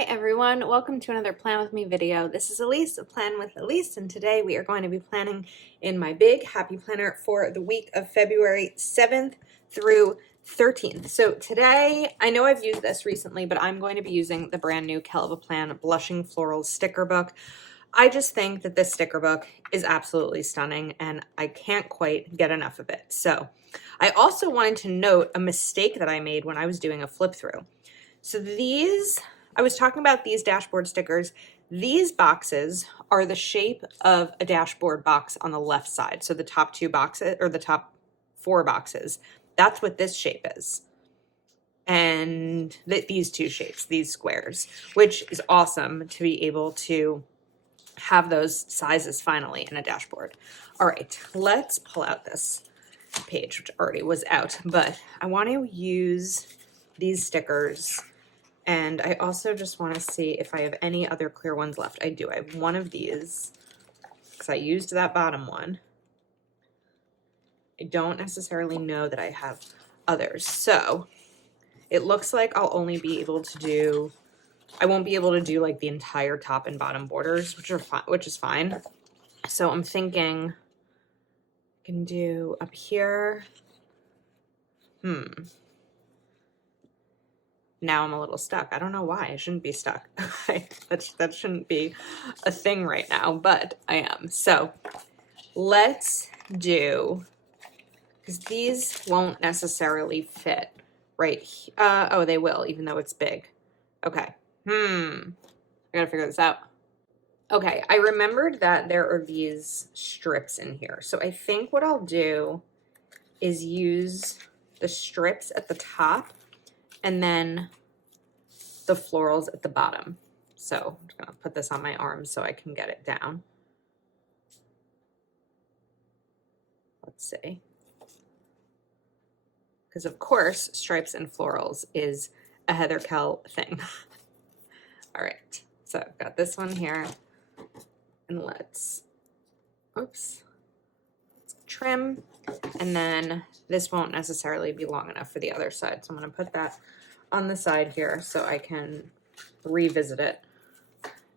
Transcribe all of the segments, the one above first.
Hi everyone, welcome to another Plan With Me video. This is Elise of Plan with Elise, and today we are going to be planning in my big happy planner for the week of February 7th through 13th. So today, I know I've used this recently, but I'm going to be using the brand new Kell of a Plan Blushing Florals sticker book. I just think that this sticker book is absolutely stunning and I can't quite get enough of it. So I also wanted to note a mistake that I made when I was doing a flip through. So I was talking about these dashboard stickers. These boxes are the shape of a dashboard box on the left side. So the top two boxes, or the top four boxes, that's what this shape is. And these two shapes, these squares, which is awesome to be able to have those sizes finally in a dashboard. All right, let's pull out this page, which already was out, but I want to use these stickers. And I also just want to see if I have any other clear ones left. I do. I have one of these because I used that bottom one. I don't necessarily know that I have others. So it looks like I'll only be able to do, I won't be able to do like the entire top and bottom borders, which is fine. So I'm thinking I can do up here. Now I'm a little stuck. I don't know why. I shouldn't be stuck. That shouldn't be a thing right now, but I am. So let's do, because these won't necessarily fit right. Oh, they will, even though it's big. Okay. I gotta figure this out. Okay, I remembered that there are these strips in here. So I think what I'll do is use the strips at the top and then the florals at the bottom. So I'm just gonna put this on my arm so I can get it down. Let's see. Because of course, stripes and florals is a Heather Kell thing. All right, so I've got this one here, and let's trim, and then this won't necessarily be long enough for the other side, so I'm going to put that on the side here so I can revisit it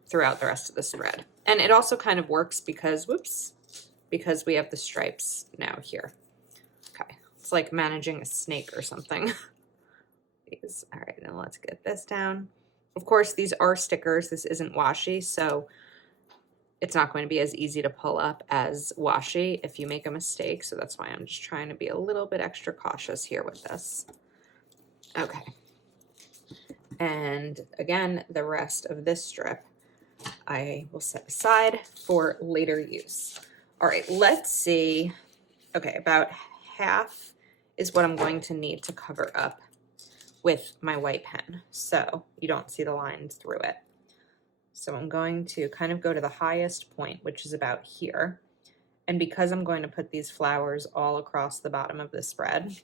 throughout the rest of the spread. And it also kind of works because, because we have the stripes now here. Okay, it's like managing a snake or something. All right, now let's get this down. Of course, these are stickers. This isn't washi, so it's not going to be as easy to pull up as washi if you make a mistake. So that's why I'm just trying to be a little bit extra cautious here with this. Okay. And again, the rest of this strip I will set aside for later use. All right, let's see. Okay, about half is what I'm going to need to cover up with my white pen, so you don't see the lines through it. So I'm going to kind of go to the highest point, which is about here. And because I'm going to put these flowers all across the bottom of the spread,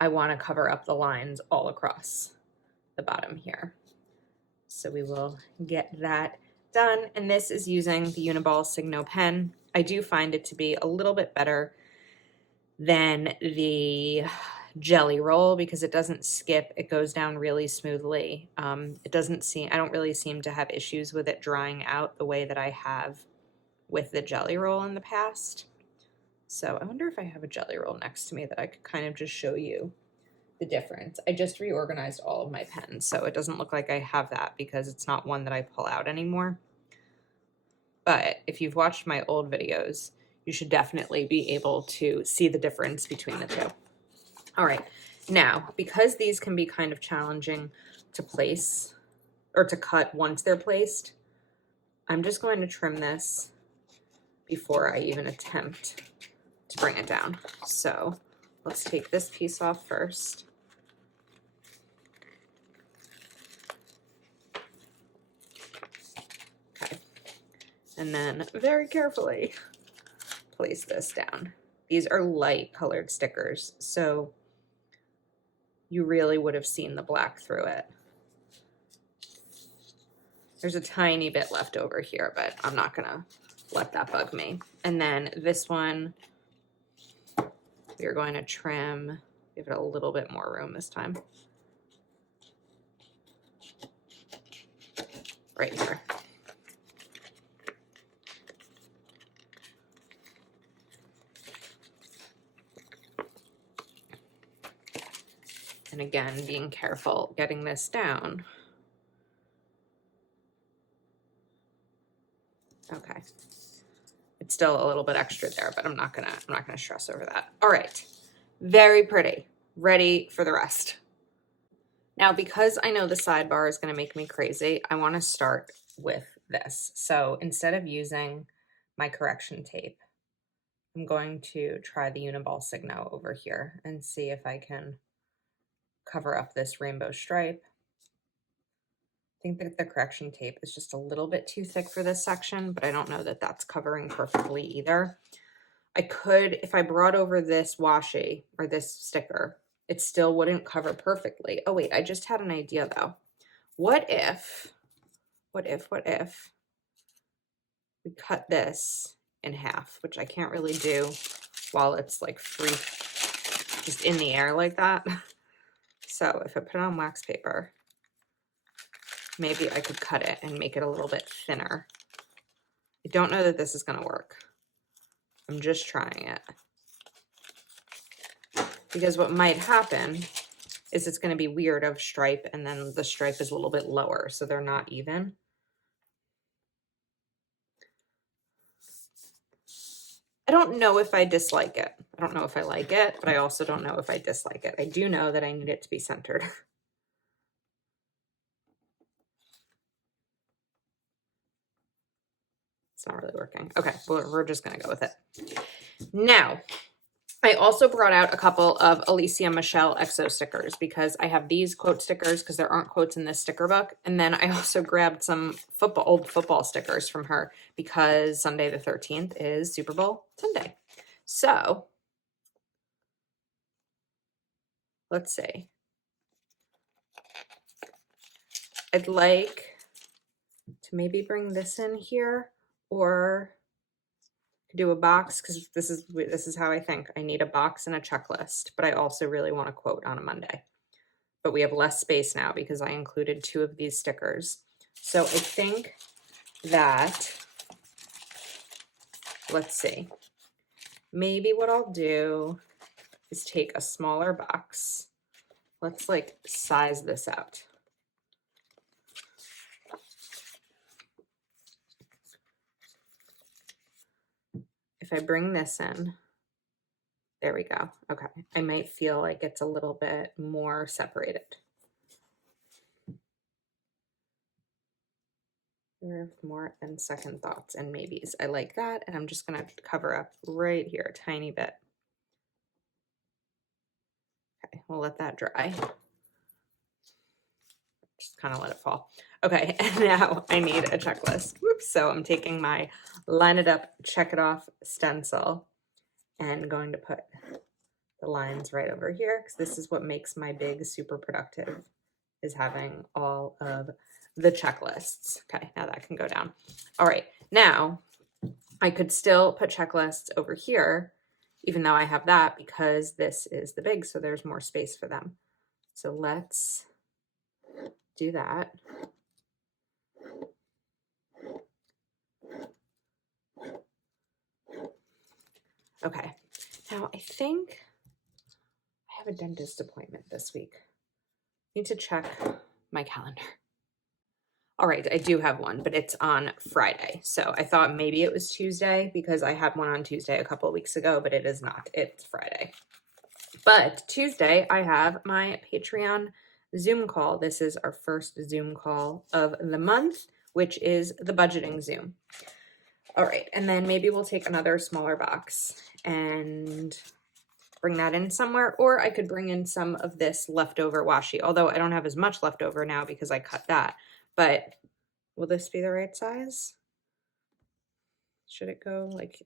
I want to cover up the lines all across the bottom here. So we will get that done. And this is using the Uniball Signo pen. I do find it to be a little bit better than the Jelly Roll because it doesn't skip. It goes down really smoothly. I don't really seem to have issues with it drying out the way that I have with the Jelly Roll in the past. So I wonder if I have a Jelly Roll next to me that I could kind of just show you the difference. I just reorganized all of my pens, so it doesn't look like I have that because it's not one that I pull out anymore. But if you've watched my old videos, you should definitely be able to see the difference between the two. All right, now, because these can be kind of challenging to place or to cut once they're placed, I'm just going to trim this before I even attempt to bring it down. So let's take this piece off first. Okay, and then very carefully place this down. These are light colored stickers, so you really would have seen the black through it. There's a tiny bit left over here, but I'm not gonna let that bug me. And then this one, we're going to trim, give it a little bit more room this time. right here. And again, being careful getting this down. Okay. It's still a little bit extra there, but I'm not gonna stress over that. All right. Very pretty. Ready for the rest. Now, because I know the sidebar is going to make me crazy, I want to start with this. So instead of using my correction tape, I'm going to try the Uniball Signo over here and see if I can cover up this rainbow stripe. I think that the correction tape is just a little bit too thick for this section, but I don't know that that's covering perfectly either. I could, if I brought over this washi or this sticker, it still wouldn't cover perfectly. Oh wait, I just had an idea though. What if we cut this in half, which I can't really do while it's like free, just in the air like that. So if I put it on wax paper, maybe I could cut it and make it a little bit thinner. I don't know that this is gonna work. I'm just trying it. Because what might happen is it's going to be weird of stripe, and then the stripe is a little bit lower, so they're not even. I don't know if I dislike it. I don't know if I like it, but I also don't know if I dislike it. I do know that I need it to be centered. It's not really working. Okay, well, we're just going to go with it. Now, I also brought out a couple of Alicia Michelle EXO stickers because I have these quote stickers because there aren't quotes in this sticker book. And then I also grabbed some old football stickers from her because Sunday the 13th is Super Bowl Sunday. So let's see. I'd like to maybe bring this in here or do a box because this is how I think. I need a box and a checklist, but I also really want a quote on a Monday. But we have less space now because I included 2 of these stickers. So I think that, let's see, maybe what I'll do is take a smaller box. Let's like size this out. If I bring this in, there we go. Okay, I might feel like it's a little bit more separated. More than second thoughts and maybes. I like that, and I'm just gonna cover up right here a tiny bit. Okay, we'll let that dry. Just kind of let it fall. Okay, and now I need a checklist. Whoops, so I'm taking my line it up, check it off stencil and going to put the lines right over here because this is what makes my big super productive, is having all of the checklists. Okay, now that can go down. All right, now I could still put checklists over here, even though I have that, because this is the big, so there's more space for them. So let's do that. Okay, now I think I have a dentist appointment this week. Need to check my calendar. All right, I do have one, but it's on Friday. So I thought maybe it was Tuesday because I had one on Tuesday a couple of weeks ago, but it is not. It's Friday. But Tuesday, I have my Patreon Zoom call. This is our first Zoom call of the month, which is the budgeting Zoom. All right, and then maybe we'll take another smaller box and bring that in somewhere, or I could bring in some of this leftover washi, although I don't have as much leftover now because I cut that. But will this be the right size? Should it go like,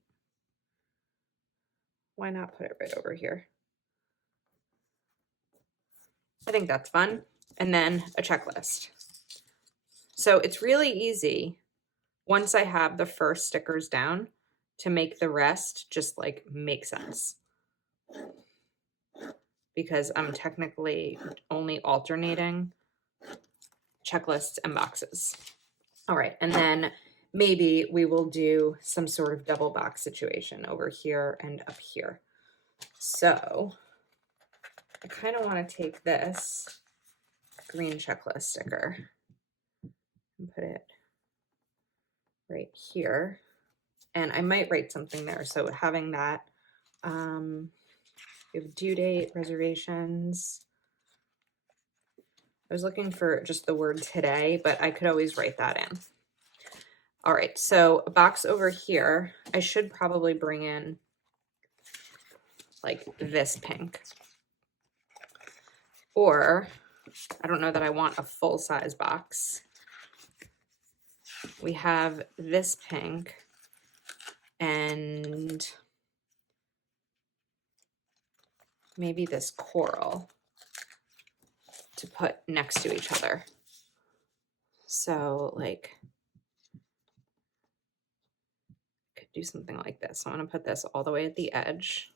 why not put it right over here? I think that's fun. And then a checklist. So it's really easy once I have the first stickers down to make the rest just like make sense. Because I'm technically only alternating checklists and boxes. All right, and then maybe we will do some sort of double box situation over here and up here. So I kind of want to take this green checklist sticker and put it right here. And I might write something there. So having that, we have due date, reservations. I was looking for just the word today, but I could always write that in. All right, so a box over here, I should probably bring in like this pink. Or I don't know that I want a full size box. We have this pink and maybe this coral to put next to each other. So like, I could do something like this. So I'm gonna put this all the way at the edge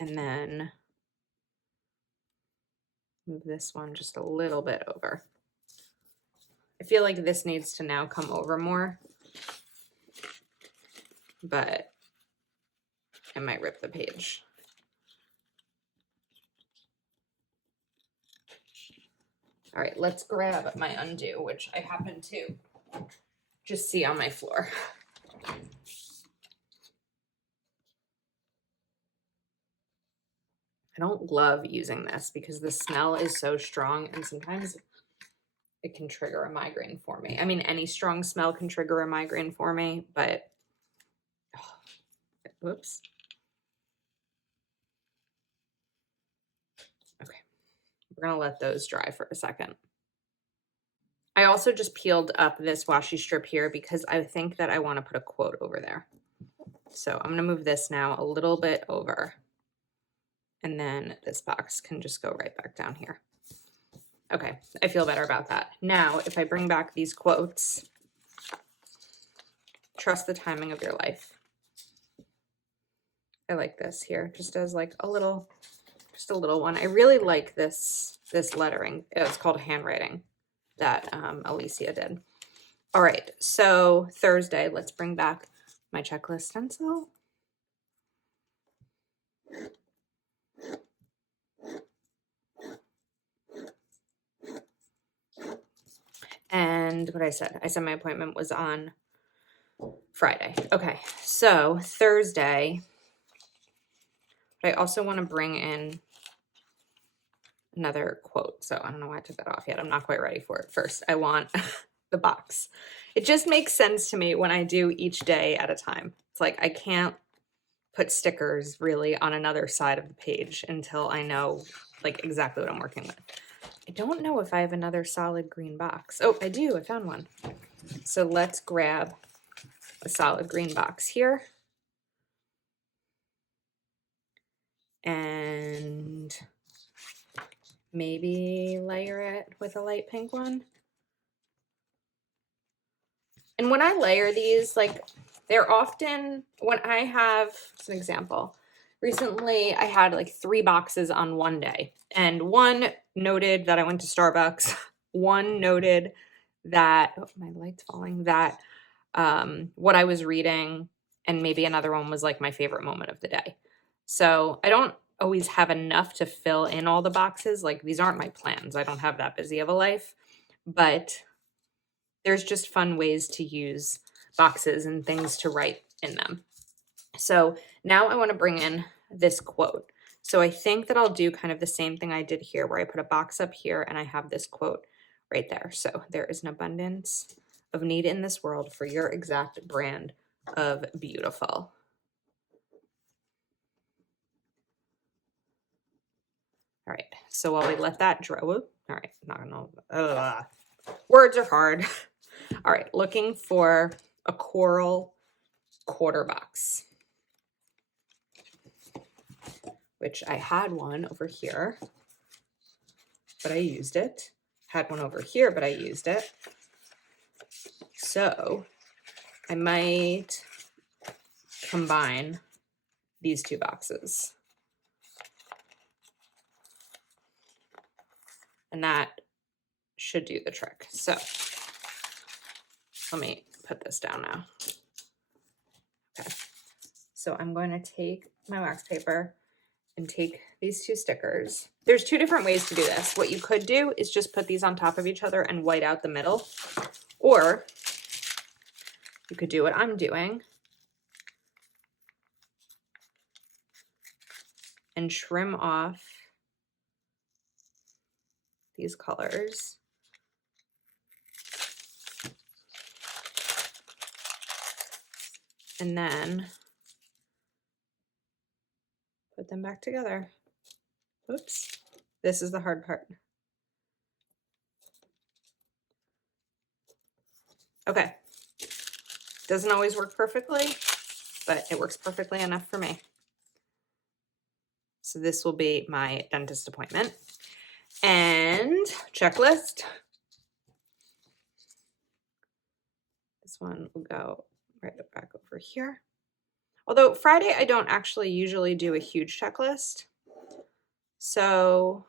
and then move this one just a little bit over. I feel like this needs to now come over more, but I might rip the page. All right, let's grab my undo, which I happen to just see on my floor. I don't love using this because the smell is so strong and sometimes it can trigger a migraine for me. I mean, any strong smell can trigger a migraine for me, but whoops. Okay, we're gonna let those dry for a second. I also just peeled up this washi strip here because I think that I want to put a quote over there. So I'm gonna move this now a little bit over. And then this box can just go right back down here. Okay, I feel better about that. Now, if I bring back these quotes, trust the timing of your life. I like this here, just as like a little, just a little one. I really like this lettering. It's called handwriting that Alicia did. All right, so Thursday, let's bring back my checklist stencil. And what I said my appointment was on Friday. Okay, so Thursday, I also want to bring in another quote. So I don't know why I took that off yet. I'm not quite ready for it. First, I want the box. It just makes sense to me when I do each day at a time. It's like I can't put stickers really on another side of the page until I know like exactly what I'm working with. I don't know if I have another solid green box. Oh, I do. I found one. So let's grab a solid green box here. And maybe layer it with a light pink one. And when I layer these, like they're often, when I have, as an example, recently I had like 3 boxes on one day. And one noted that I went to Starbucks. One noted that, oh, my light's falling, that what I was reading. And maybe another one was like my favorite moment of the day. So I don't always have enough to fill in all the boxes. Like these aren't my plans. I don't have that busy of a life. But there's just fun ways to use boxes and things to write in them. So now I want to bring in this quote. So I think that I'll do kind of the same thing I did here where I put a box up here and I have this quote right there. So there is an abundance of need in this world for your exact brand of beautiful. All right, so while we let that dry, all right, not gonna, words are hard. All right, looking for a coral quarter box, which I had one over here, but I used it. Had one over here, but I used it. So I might combine these 2 boxes. And that should do the trick. So let me put this down now. Okay, so I'm going to take my wax paper and take these two stickers. There's two different ways to do this. What you could do is just put these on top of each other and white out the middle, or you could do what I'm doing and trim off these colors. And then put them back together. Oops, this is the hard part. Okay, doesn't always work perfectly, but it works perfectly enough for me. So this will be my dentist appointment. And checklist. This one will go right back over here. Although Friday, I don't actually usually do a huge checklist. So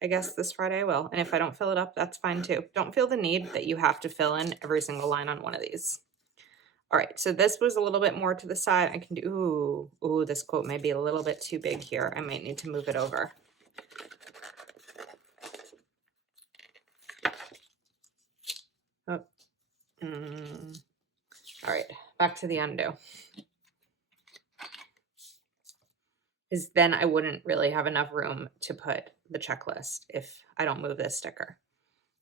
I guess this Friday I will. And if I don't fill it up, that's fine too. Don't feel the need that you have to fill in every single line on one of these. All right, so this was a little bit more to the side. I can do, ooh, this quote may be a little bit too big here. I might need to move it over. Oh. All right, back to the undo. Because then I wouldn't really have enough room to put the checklist if I don't move this sticker.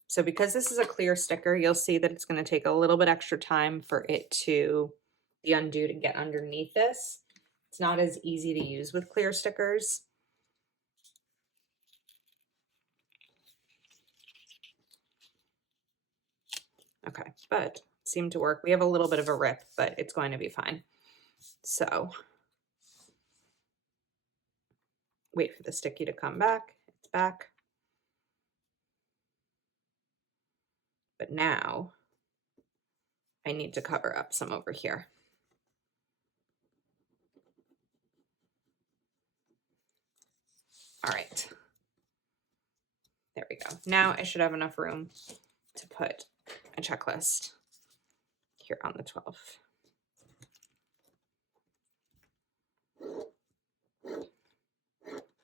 So because this is a clear sticker, you'll see that it's going to take a little bit extra time for it to, the undo to get underneath this. It's not as easy to use with clear stickers. Okay, but seemed to work. We have a little bit of a rip, but it's going to be fine. So wait for the sticky to come back. It's back. But now I need to cover up some over here. All right. There we go. Now I should have enough room to put a checklist here on the 12th.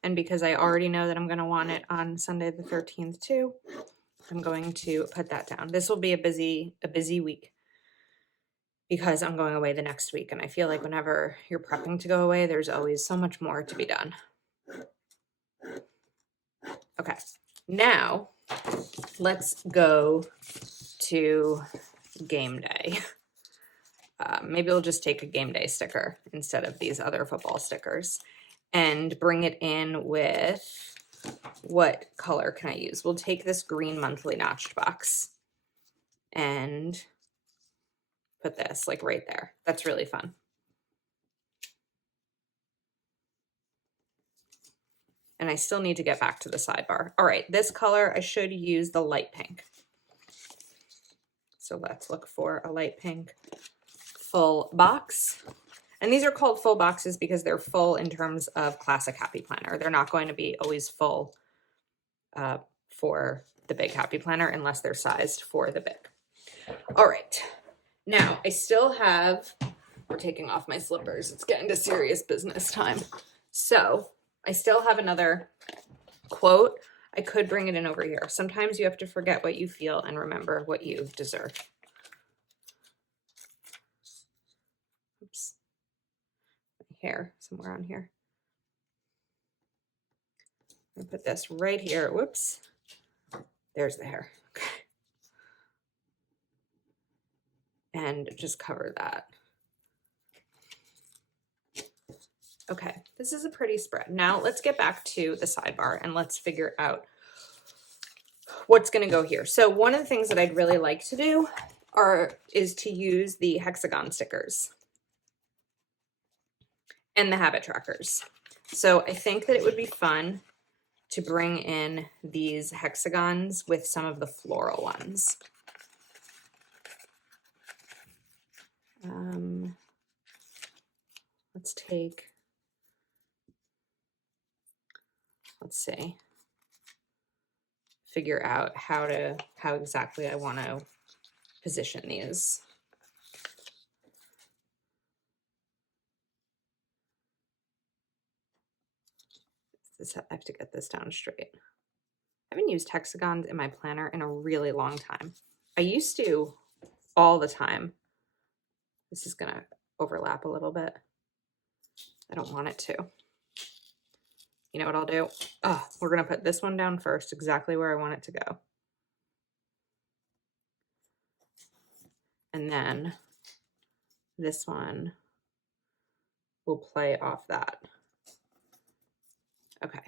And because I already know that I'm going to want it on Sunday the 13th too, I'm going to put that down. This will be a busy week because I'm going away the next week. And I feel like whenever you're prepping to go away, there's always so much more to be done. Okay, now let's go to game day. Maybe we'll just take a game day sticker instead of these other football stickers and bring it in with, what color can I use? We'll take this green monthly notched box and put this like right there. That's really fun. And I still need to get back to the sidebar. All right, this color, I should use the light pink. So let's look for a light pink full box. And these are called full boxes because they're full in terms of classic Happy Planner. They're not going to be always full for the big Happy Planner unless they're sized for the big. All right, now I still have, we're taking off my slippers. It's getting to serious business time. So I still have another quote. I could bring it in over here. Sometimes you have to forget what you feel and remember what you deserve. Oops. My hair somewhere on here. I'm gonna put this right here. Whoops. There's the hair. Okay. And just cover that. Okay, this is a pretty spread. Now let's get back to the sidebar and let's figure out what's going to go here. So one of the things that I'd really like to do is to use the Hexagon stickers and the habit trackers. So I think that it would be fun to bring in these hexagons with some of the floral ones. Let's see, figure out how exactly I want to position these. I have to get this down straight. I haven't used hexagons in my planner in a really long time. I used to all the time. This is gonna overlap a little bit. I don't want it to. You know what I'll do? Oh, we're gonna put this one down first, exactly where I want it to go. And then this one will play off that. Okay.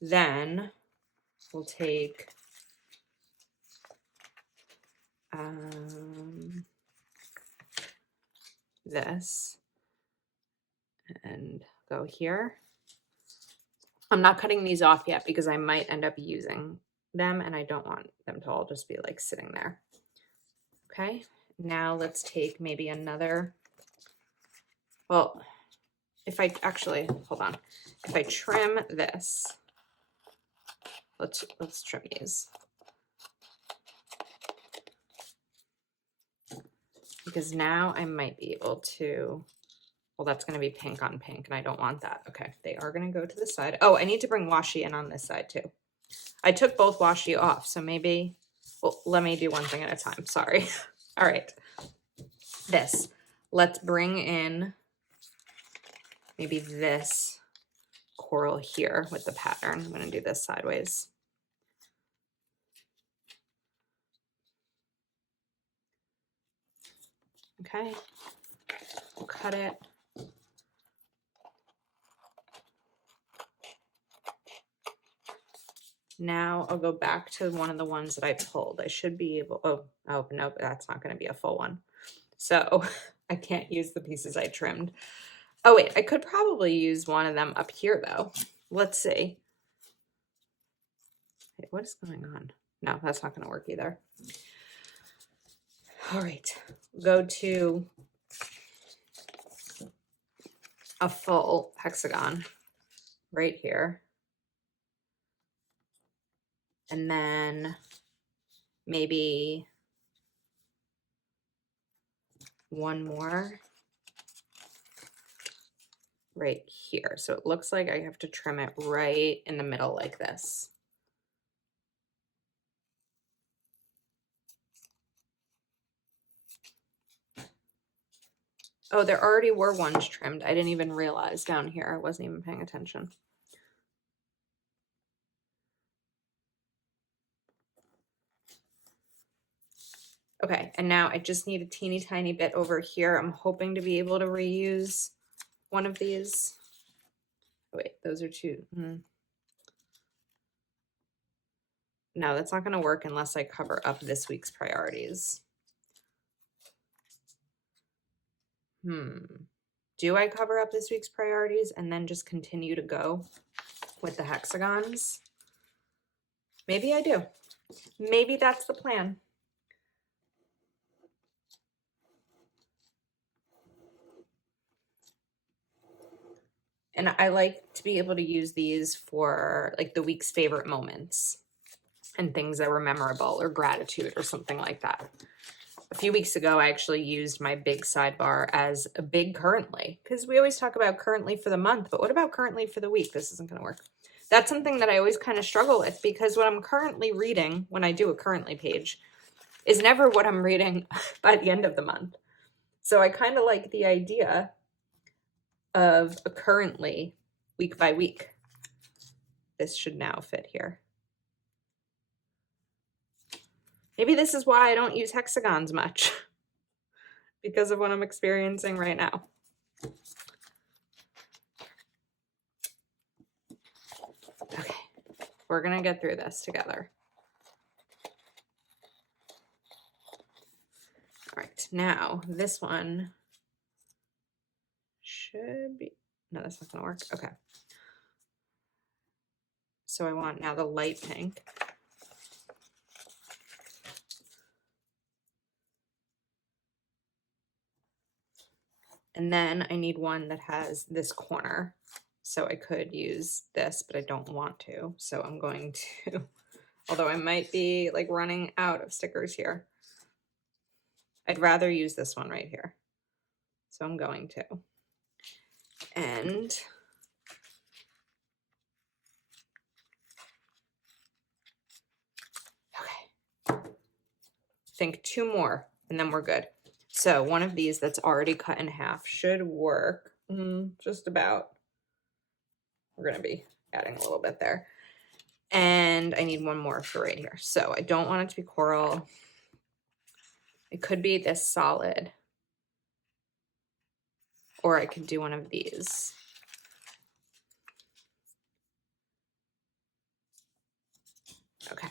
Then we'll take this and go here. I'm not cutting these off yet because I might end up using them and I don't want them to all just be like sitting there. Okay, now let's take maybe another, well, if I actually, hold on. If I trim this, let's trim these. Because now I might be able to, well, that's going to be pink on pink and I don't want that. Okay, they are going to go to the side. Oh, I need to bring washi in on this side too. I took both washi off, so maybe, well, let me do one thing at a time. Sorry. All right. This. Let's bring in maybe this coral here with the pattern. I'm going to do this sideways. Okay. We'll cut it. Now I'll go back to one of the ones that I pulled. I should be able, oh, nope, that's not going to be a full one. So I can't use the pieces I trimmed. Oh wait, I could probably use one of them up here though. Let's see. Wait, what is going on? No, that's not going to work either. All right, go to a full hexagon right here. And then maybe one more right here. So it looks like I have to trim it right in the middle like this. Oh, there already were ones trimmed. I didn't even realize down here. I wasn't even paying attention. Okay, and now I just need a teeny tiny bit over here. I'm hoping to be able to reuse one of these. Oh, wait, those are two. No, that's not going to work unless I cover up this week's priorities. Do I cover up this week's priorities and then just continue to go with the hexagons? Maybe I do. Maybe that's the plan. And I like to be able to use these for like the week's favorite moments and things that were memorable or gratitude or something like that. A few weeks ago, I actually used my big sidebar as a big currently, because we always talk about currently for the month, but what about currently for the week? This isn't going to work. That's something that I always kind of struggle with, because what I'm currently reading when I do a currently page is never what I'm reading by the end of the month. So I kind of like the idea of a currently week by week. This should now fit here. Maybe this is why I don't use hexagons much, because of what I'm experiencing right now. Okay, we're gonna get through this together. All right, now this one should be, no, that's not gonna work. Okay. So I want now the light pink. And then I need one that has this corner. So I could use this, but I don't want to. So I'm going to, although I might be like running out of stickers here. I'd rather use this one right here. So I'm going to. And okay, I think 2 more and then we're good. So one of these that's already cut in half should work. Just about. We're going to be adding a little bit there. And I need one more for right here. So I don't want it to be coral. It could be this solid. Or I could do one of these. Okay.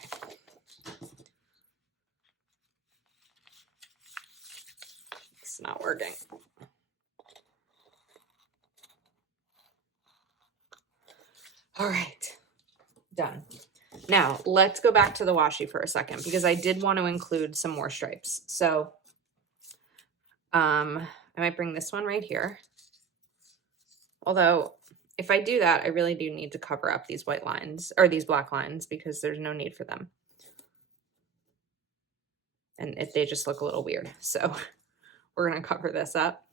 It's not working. All right, done. Now let's go back to the washi for a second because I did want to include some more stripes. So I might bring this one right here. Although if I do that, I really do need to cover up these white lines or these black lines because there's no need for them. And they just look a little weird. So we're going to cover this up.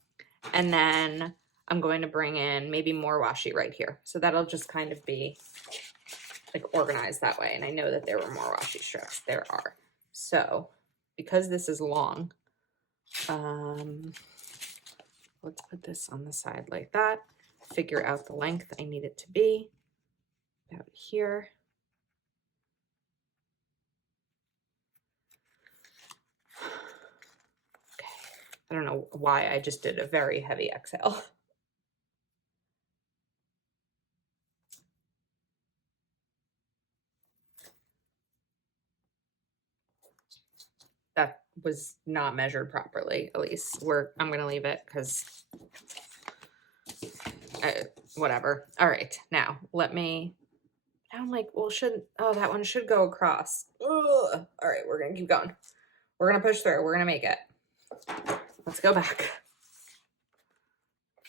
And then I'm going to bring in maybe more washi right here. So that'll just kind of be like organized that way. And I know that there were more washi strips. There are. So because this is long, let's put this on the side like that. Figure out the length I need it to be. About here. Okay. I don't know why I just did a very heavy exhale. That was not measured properly, at least. I'm going to leave it because whatever. All right, now let me, I'm like, well, that one should go across. Ugh. All right, we're going to keep going. We're going to push through. We're going to make it. Let's go back.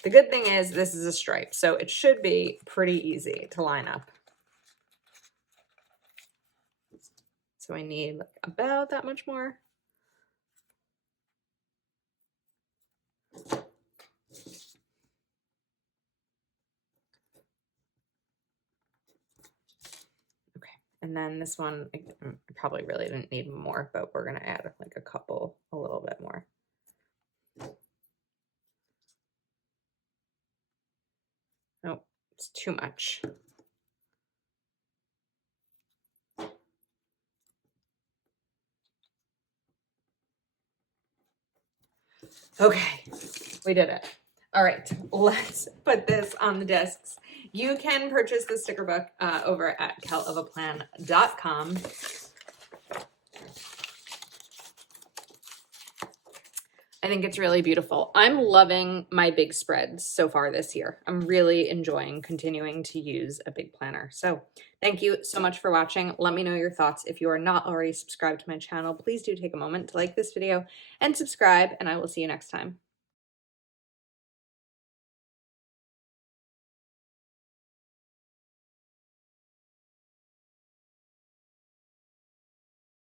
The good thing is this is a stripe, so it should be pretty easy to line up. So I need like about that much more. And then this one, I probably really didn't need more, but we're going to add like a little bit more. No, it's too much. Okay, we did it. All right, let's put this on the discs. You can purchase the sticker book over at kelofaplan.com. I think it's really beautiful. I'm loving my big spreads so far this year. I'm really enjoying continuing to use a big planner. So thank you so much for watching. Let me know your thoughts. If you are not already subscribed to my channel, please do take a moment to like this video and subscribe, and I will see you next time.